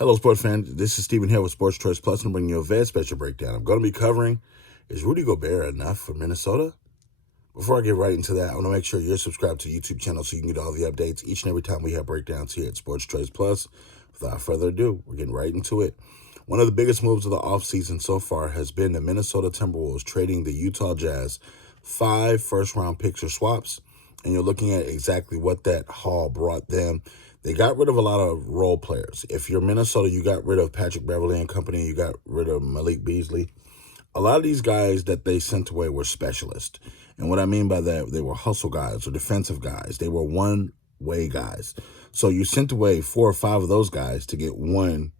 Hello, sports fans. This is Stephen here with Sports Choice Plus, and I'm bringing you a very special breakdown. I'm going to be covering, is Rudy Gobert enough for Minnesota? Before I get right into that, I want to make sure you're subscribed to the YouTube channel so you can get all the updates each and every time we have breakdowns here at Sports Choice Plus. Without further ado, we're getting right into it. One of the biggest moves of the offseason so far has been the Minnesota Timberwolves trading the Utah Jazz 5 first-round picks or swaps, and you're looking at exactly what that haul brought them. They got rid of a lot of role players. If you're Minnesota, you got rid of Patrick Beverley and company. You got rid of Malik Beasley. A lot of these guys that they sent away were specialists. And what I mean by that, they were hustle guys or defensive guys. They were one-way guys. So you sent away 4 or 5 of those guys to get one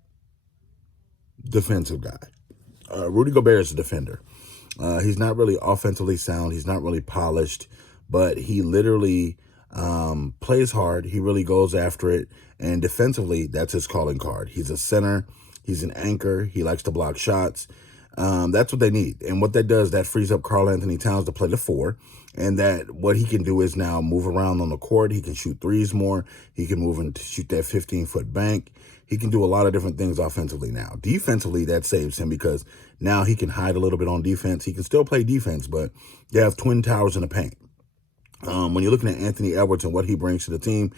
defensive guy. Rudy Gobert is a defender. He's not really offensively sound. He's not really polished, but he literally plays hard. He really goes after it. And defensively, that's his calling card. He's a center. He's an anchor. He likes to block shots. That's what they need. And what that does, that frees up Karl-Anthony Towns to play the 4. And that what he can do is now move around on the court. He can shoot threes more. He can move and shoot that 15-foot bank. He can do a lot of different things offensively now. Defensively, that saves him because now he can hide a little bit on defense. He can still play defense, but you have twin towers in the paint. When you're looking at Anthony Edwards and what he brings to the team,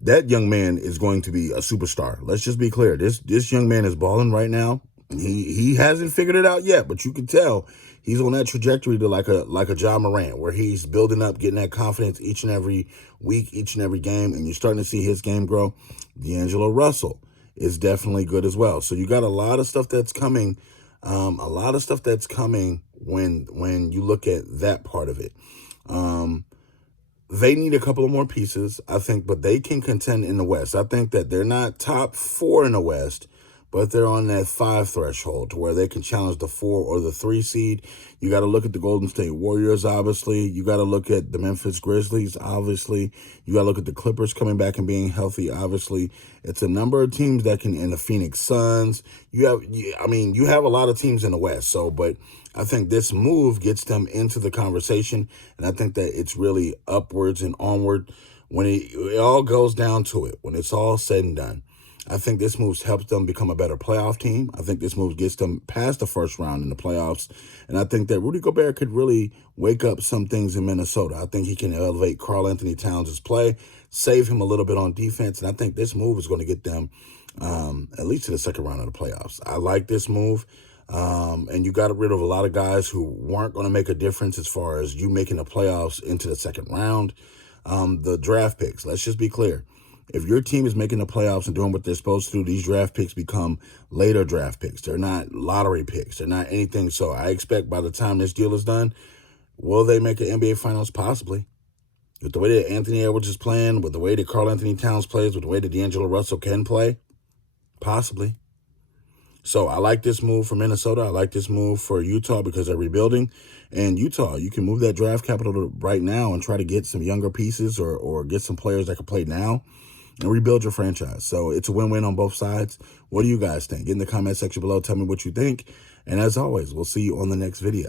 that young man is going to be a superstar. Let's just be clear. This young man is balling right now. He hasn't figured it out yet, but you can tell he's on that trajectory to like a Ja Morant, where he's building up, getting that confidence each and every week, each and every game, and you're starting to see his game grow. D'Angelo Russell is definitely good as well. So you got a lot of stuff that's coming. When you look at that part of it. They need a couple of more pieces, I think, but they can contend in the West. I think that they're not top 4 in the West, but they're on that 5 threshold to where they can challenge the 4 or the 3 seed. You got to look at the Golden State Warriors, obviously. You got to look at the Memphis Grizzlies, obviously. You got to look at the Clippers coming back and being healthy, obviously. It's a number of teams that can, and the Phoenix Suns. You have a lot of teams in the West. So, but I think this move gets them into the conversation, and I think that it's really upwards and onward when it all goes down to it, when it's all said and done. I think this move helps them become a better playoff team. I think this move gets them past the first round in the playoffs. And I think that Rudy Gobert could really wake up some things in Minnesota. I think he can elevate Karl-Anthony Towns' play, save him a little bit on defense. And I think this move is going to get them at least to the second round of the playoffs. I like this move. And you got rid of a lot of guys who weren't going to make a difference as far as you making the playoffs into the second round. The draft picks, let's just be clear. If your team is making the playoffs and doing what they're supposed to do, these draft picks become later draft picks. They're not lottery picks. They're not anything. So I expect by the time this deal is done, will they make an NBA Finals? Possibly. With the way that Anthony Edwards is playing, with the way that Karl-Anthony Towns plays, with the way that D'Angelo Russell can play, possibly. So I like this move for Minnesota. I like this move for Utah because they're rebuilding. And Utah, you can move that draft capital right now and try to get some younger pieces or get some players that can play now and rebuild your franchise. So it's a win-win on both sides. What do you guys think? Get in the comment section below. Tell me what you think. And as always, we'll see you on the next video.